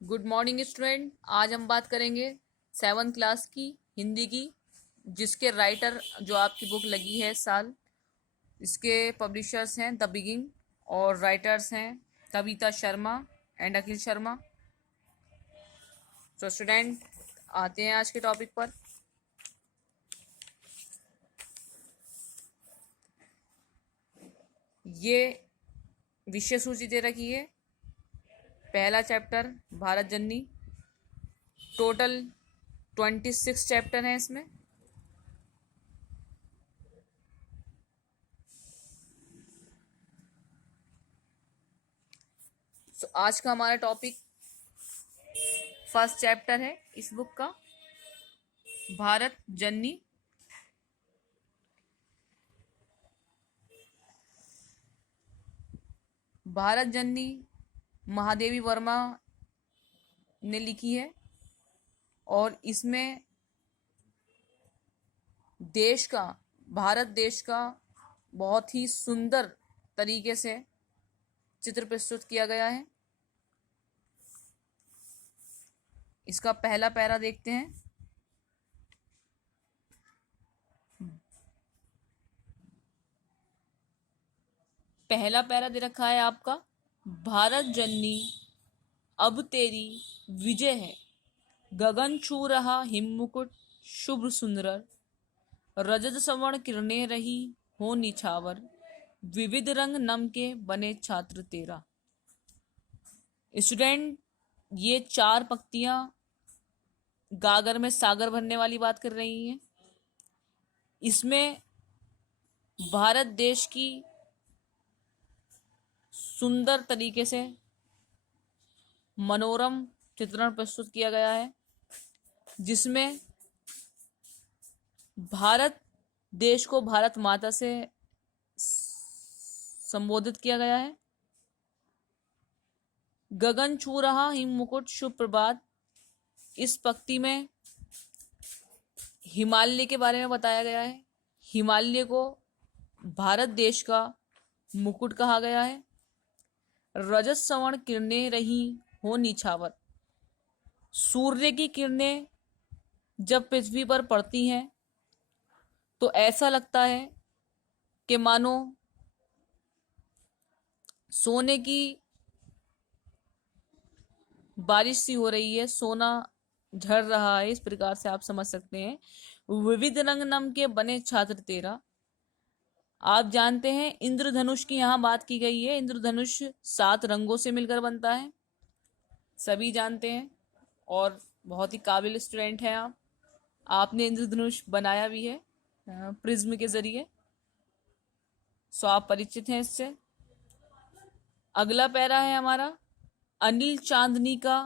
Good morning student. आज हम बात करेंगे 7th क्लास की हिंदी की, जिसके राइटर जो आपकी बुक लगी है साल, इसके पब्लिशर्स हैं द बिगिंग और राइटर्स हैं कविता शर्मा एंड अखिल शर्मा। तो स्टूडेंट, आते हैं आज के टॉपिक पर। ये विषय सूची दे रखी है। पहला चैप्टर भारत जननी। टोटल 26 चैप्टर हैं इसमें। आज का हमारा टॉपिक फर्स्ट चैप्टर है इस बुक का, भारत जननी। भारत जननी महादेवी वर्मा ने लिखी है और इसमें देश का, भारत देश का बहुत ही सुंदर तरीके से चित्र प्रस्तुत किया गया है। इसका पहला पैरा देखते हैं। पहला पैरा दे रखा है आपका, भारत जननी अब तेरी विजय है, गगन छू रहा हिममुकुट शुभ्र सुंदर, रजत सवर्ण किरणें रही हो निछावर, विविध रंग नम के बने छात्र तेरा। स्टूडेंट, ये 4 पंक्तियां गागर में सागर भरने वाली बात कर रही हैं। इसमें भारत देश की सुंदर तरीके से मनोरम चित्रण प्रस्तुत किया गया है, जिसमें भारत देश को भारत माता से संबोधित किया गया है। गगन छू रहा हिम मुकुट शुभ प्रभात, इस पंक्ति में हिमालय के बारे में बताया गया है। हिमालय को भारत देश का मुकुट कहा गया है। रजत सवर्ण किरणें रही हो निछावर, सूर्य की किरणें जब पृथ्वी पर पड़ती हैं तो ऐसा लगता है कि मानो सोने की बारिश सी हो रही है, सोना झड़ रहा है, इस प्रकार से आप समझ सकते हैं। विविध रंग नम के बने छात्र तेरा। आप जानते हैं इंद्रधनुष की यहाँ बात की गई है। इंद्रधनुष 7 रंगों से मिलकर बनता है, सभी जानते हैं और बहुत ही काबिल स्टूडेंट हैं आप। आपने इंद्रधनुष बनाया भी है प्रिज्म के जरिए, सो आप परिचित हैं इससे। अगला पैरा है हमारा, अनिल चांदनी का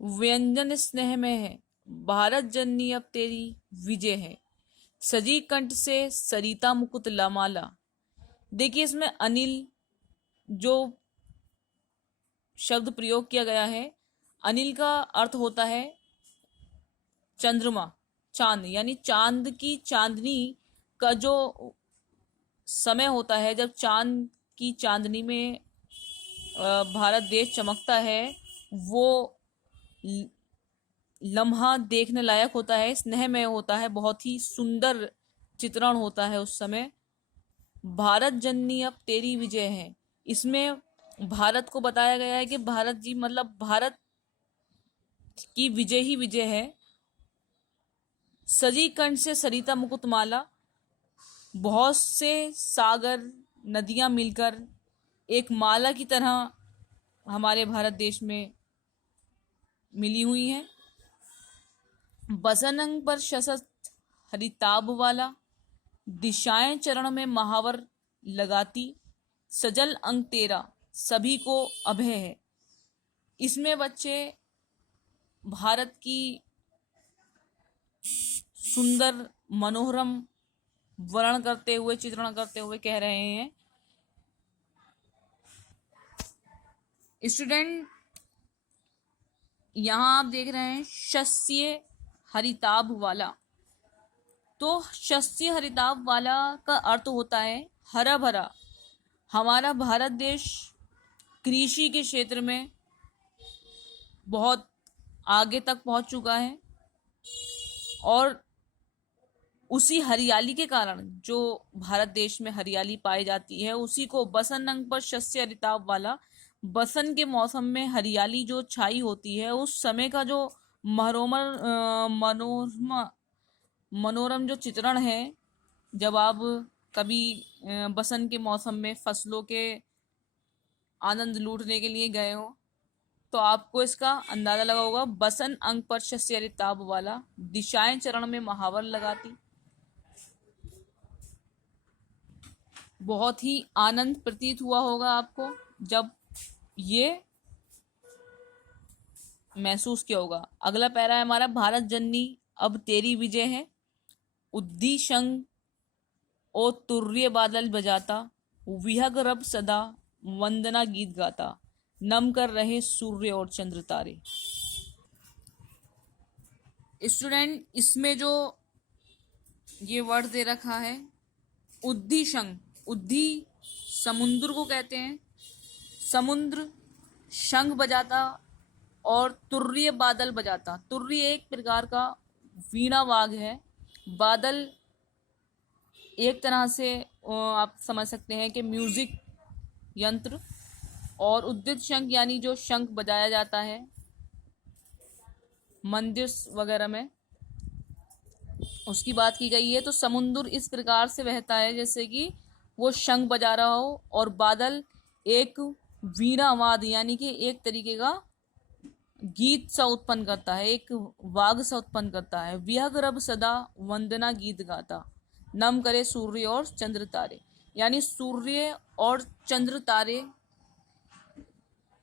व्यंजन स्नेह में है, भारत जननी अब तेरी विजय है, सजी कंठ से सरिता मुकुट लमाला। देखिए, इसमें अनिल जो शब्द प्रयोग किया गया है, अनिल का अर्थ होता है चंद्रमा, चांद, यानी चांद की चांदनी का जो समय होता है, जब चांद की चांदनी में भारत देश चमकता है, वो लम्हा देखने लायक होता है, स्नेहमय होता है, बहुत ही सुंदर चित्रण होता है उस समय। भारत जननी अब तेरी विजय है, इसमें भारत को बताया गया है कि भारत जी मतलब भारत की विजय ही विजय है। सजी कंठ से सरिता मुकुटमाला, बहुत से सागर नदियां मिलकर एक माला की तरह हमारे भारत देश में मिली हुई हैं। बसनंग पर शसत हरिताभ वाला, दिशाएं चरण में महावर लगाती, सजल अंग तेरा सभी को अभय है। इसमें बच्चे भारत की सुंदर मनोरम वर्णन करते हुए, चित्रण करते हुए कह रहे हैं। स्टूडेंट, यहां आप देख रहे हैं शस्य हरिताभ वाला। तो शस्य हरिताभ वाला का अर्थ होता है हरा भरा। हमारा भारत देश कृषि के क्षेत्र में बहुत आगे तक पहुंच चुका है। और उसी हरियाली के कारण, जो भारत देश में हरियाली पाई जाती है, उसी को बसन अंग पर शस्य ऋताव वाला, बसंत के मौसम में हरियाली जो छाई होती है, उस समय का जो मनोरम मनोरम जो चित्रण है, जब आप कभी बसंत के मौसम में फसलों के आनंद लूटने के लिए गए हो, तो आपको इसका अंदाजा लगा होगा। बसंत अंग पर शस्य ऋताव वाला, दिशाएं चरण में महावर लगाती। बहुत ही आनंद प्रतीत हुआ होगा आपको जब ये महसूस किया होगा। अगला पैरा है हमारा, भारत जननी अब तेरी विजय है। उद्दी शंख ओ तुर्य बादल बजाता, विहग रब सदा वंदना गीत गाता, नम कर रहे सूर्य और चंद्र तारे। स्टूडेंट, इसमें जो ये वर्ड दे रखा है, उद्दी शंख, उद्दी समुद्र को कहते हैं, समुद्र शंख बजाता और तुर्य बादल बजाता। तुर्य एक प्रकार का वीणा वाग है, बादल एक तरह से आप समझ सकते हैं कि म्यूजिक यंत्र, और उद्दित शंख यानी जो शंख बजाया जाता है मंदिर वगैरह में, उसकी बात की गई है। तो समुद्र इस प्रकार से बहता है जैसे कि वो शंख बजा रहा हो, और बादल एक वीणावाद यानी कि एक तरीके का गीत सा उत्पन्न करता है, एक वाग सा उत्पन्न करता है। विहग रब सदा वंदना गीत गाता, नम करे सूर्य और चंद्र तारे, यानी सूर्य और चंद्र तारे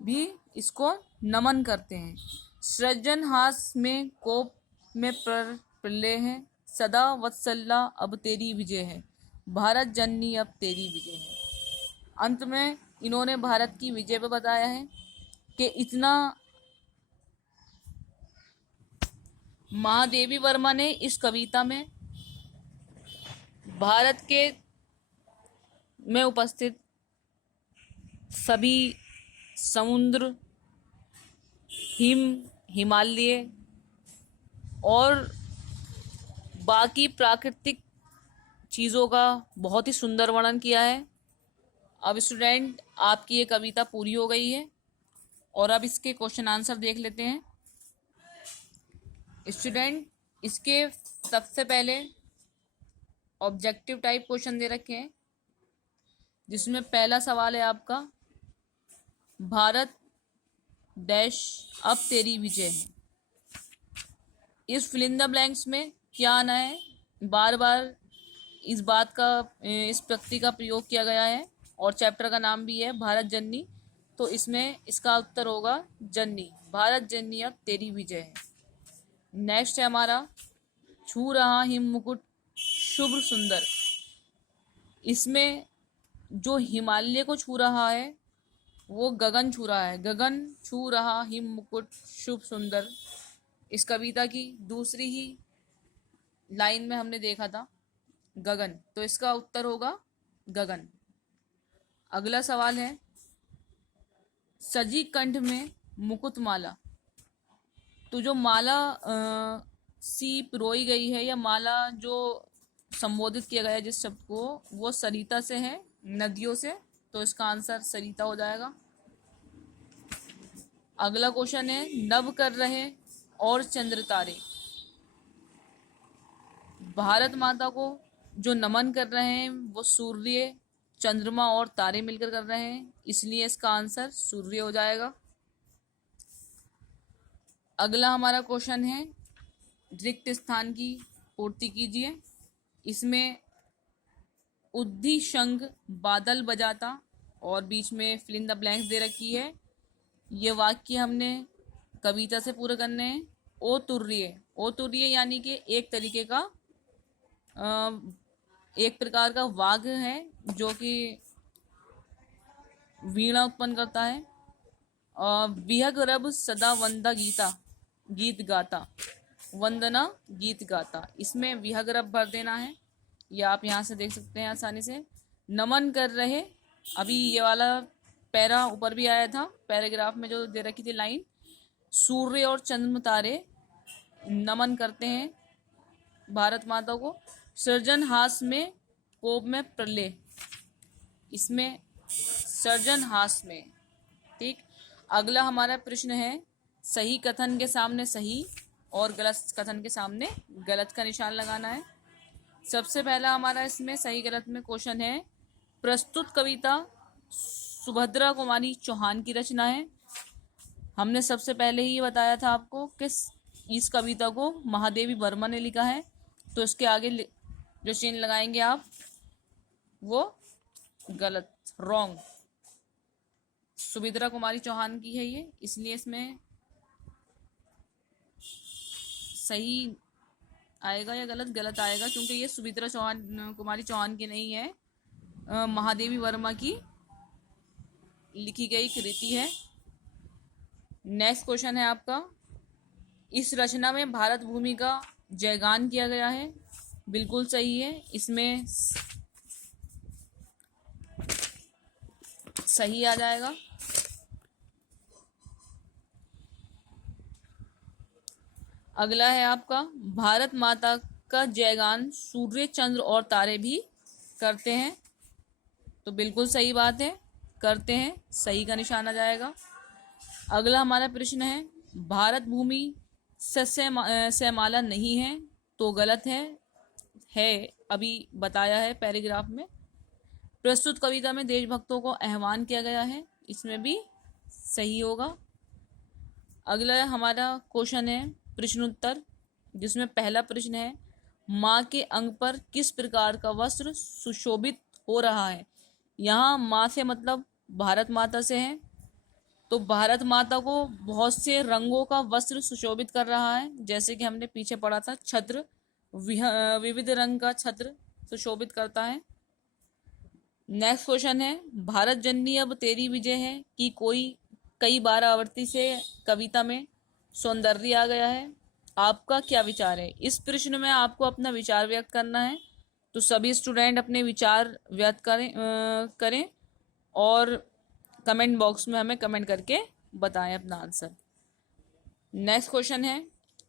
भी इसको नमन करते हैं। सृजनहास में कोप में प्रलय है, सदा वत्सला अब तेरी विजय है, भारत जननी अब तेरी विजय है। अंत में इन्होंने भारत की विजय पर बताया है कि इतना महादेवी वर्मा ने इस कविता में भारत के में उपस्थित सभी समुद्र, हिमालय और बाकी प्राकृतिक चीज़ों का बहुत ही सुंदर वर्णन किया है। अब स्टूडेंट, आपकी ये कविता पूरी हो गई है और अब इसके क्वेश्चन आंसर देख लेते हैं। स्टूडेंट, इसके सबसे पहले ऑब्जेक्टिव टाइप क्वेश्चन दे रखे हैं, जिसमें पहला सवाल है आपका, भारत डैश अब तेरी विजय है। इस फिल इन द ब्लैंक्स में क्या आना है? बार बार इस बात का, इस प्रकृति का प्रयोग किया गया है और चैप्टर का नाम भी है भारत जननी, तो इसमें इसका उत्तर होगा जननी। भारत जननी अब तेरी विजय है। नेक्स्ट है हमारा, छू रहा हिम मुकुट शुभ्र सुंदर। इसमें जो हिमालय को छू रहा है वो गगन छू रहा है। गगन छू रहा हिम मुकुट शुभ सुंदर, इस कविता की दूसरी ही लाइन में हमने देखा था गगन, तो इसका उत्तर होगा गगन। अगला सवाल है, सजी कंठ में मुकुट माला। तो जो माला सी पिरोई गई है, या माला जो संबोधित किया गया है जिस शब्द को, वो सरिता से है, नदियों से, तो इसका आंसर सरिता हो जाएगा। अगला क्वेश्चन है, नभ कर रहे और चंद्र तारे। भारत माता को जो नमन कर रहे हैं वो सूर्य, चंद्रमा और तारे मिलकर कर रहे हैं, इसलिए इसका आंसर सूर्य हो जाएगा। अगला हमारा क्वेश्चन है, रिक्त स्थान की पूर्ति कीजिए। इसमें उद्दी शंख बादल बजाता और बीच में फिल इन द ब्लैंक्स दे रखी है। ये वाक्य हमने कविता से पूरे करने हैं। ओ तुर्य, ओ तुर्य यानी कि एक तरीके का एक प्रकार का वाग है जो कि वीणा उत्पन्न करता है। विहग रब सदा वंदा गीता, गीत गाता, वंदना गीत गाता, इसमें विहग रब भर देना है। या आप यहाँ से देख सकते हैं आसानी से। नमन कर रहे, अभी ये वाला पैरा ऊपर भी आया था पैराग्राफ में जो दे रखी थी लाइन, सूर्य और चंद्र तारे नमन करते हैं भारत माता को। सृजनहास में, कोप में, प्रलय, इसमें सृजनहास में। ठीक। अगला हमारा प्रश्न है, सही कथन के सामने सही और गलत कथन के सामने गलत का निशान लगाना है। सबसे पहला हमारा इसमें सही गलत में क्वेश्चन है, प्रस्तुत कविता सुभद्रा कुमारी चौहान की रचना है। हमने सबसे पहले ही बताया था आपको कि इस कविता को महादेवी वर्मा ने लिखा है, तो इसके आगे जो चिन्ह लगाएंगे आप वो गलत, रॉन्ग। सुभद्रा कुमारी चौहान की है ये, इसलिए इसमें सही आएगा या गलत? गलत आएगा, क्योंकि ये सुभद्रा कुमारी चौहान की नहीं है, महादेवी वर्मा की लिखी गई कृति है। नेक्स्ट क्वेश्चन है आपका, इस रचना में भारत भूमि का जयगान किया गया है। बिल्कुल सही है, इसमें सही आ जाएगा। अगला है आपका, भारत माता का जयगान सूर्य, चंद्र और तारे भी करते हैं। तो बिल्कुल सही बात है, करते हैं, सही का निशान आ जाएगा। अगला हमारा प्रश्न है, भारत भूमि सस्यमाला नहीं है, तो गलत है अभी बताया है पैराग्राफ में। प्रस्तुत कविता में देशभक्तों को आह्वान किया गया है, इसमें भी सही होगा। अगला हमारा क्वेश्चन है प्रश्नोत्तर, जिसमें पहला प्रश्न है, माँ के अंग पर किस प्रकार का वस्त्र सुशोभित हो रहा है। यहाँ माँ से मतलब भारत माता से है, तो भारत माता को बहुत से रंगों का वस्त्र सुशोभित कर रहा है, जैसे कि हमने पीछे पढ़ा था, छत्र, विविध रंग का छत्र सुशोभित करता है। नेक्स्ट क्वेश्चन है, भारत जननी अब तेरी विजय है कि कई बार आवृत्ति से कविता में सौंदर्य आ गया है। आपका क्या विचार है? इस प्रश्न में आपको अपना विचार व्यक्त करना है, तो सभी स्टूडेंट अपने विचार व्यक्त करें और कमेंट बॉक्स में हमें कमेंट करके बताएं अपना आंसर। नेक्स्ट क्वेश्चन है,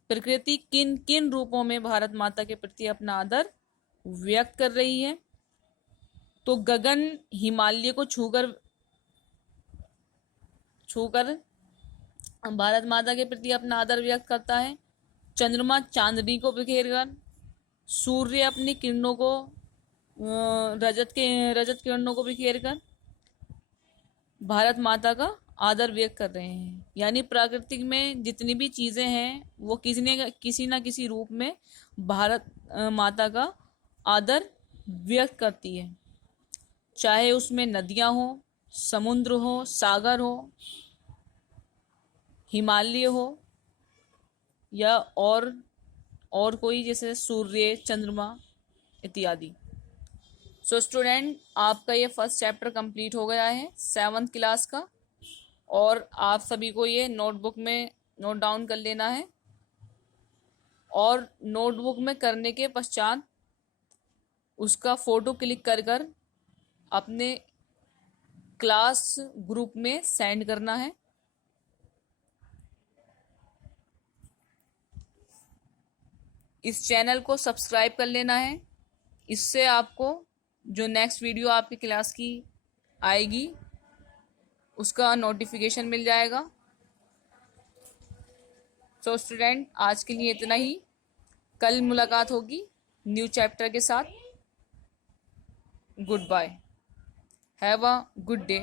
प्रकृति किन किन रूपों में भारत माता के प्रति अपना आदर व्यक्त कर रही है। तो गगन हिमालय को छूकर भारत माता के प्रति अपना आदर व्यक्त करता है। चंद्रमा चांदनी को बिखेर कर, सूर्य अपनी किरणों को रजत किरणों को बिखेर कर भारत माता का आदर व्यक्त कर रहे हैं। यानी प्राकृतिक में जितनी भी चीजें हैं वो किसी न किसी रूप में भारत माता का आदर व्यक्त करती है, चाहे उसमें नदियां हो, समुद्र हो, सागर हो, हिमालय हो या और कोई, जैसे सूर्य, चंद्रमा इत्यादि। सो स्टूडेंट, आपका ये फर्स्ट चैप्टर कंप्लीट हो गया है 7th क्लास का, और आप सभी को ये नोटबुक में नोट डाउन कर लेना है, और नोटबुक में करने के पश्चात उसका फोटो क्लिक कर अपने क्लास ग्रुप में सेंड करना है। इस चैनल को सब्सक्राइब कर लेना है, इससे आपको जो नेक्स्ट वीडियो आपकी क्लास की आएगी उसका नोटिफिकेशन मिल जाएगा। सो स्टूडेंट, आज के लिए इतना ही। कल मुलाकात होगी न्यू चैप्टर के साथ। Goodbye, have a good day.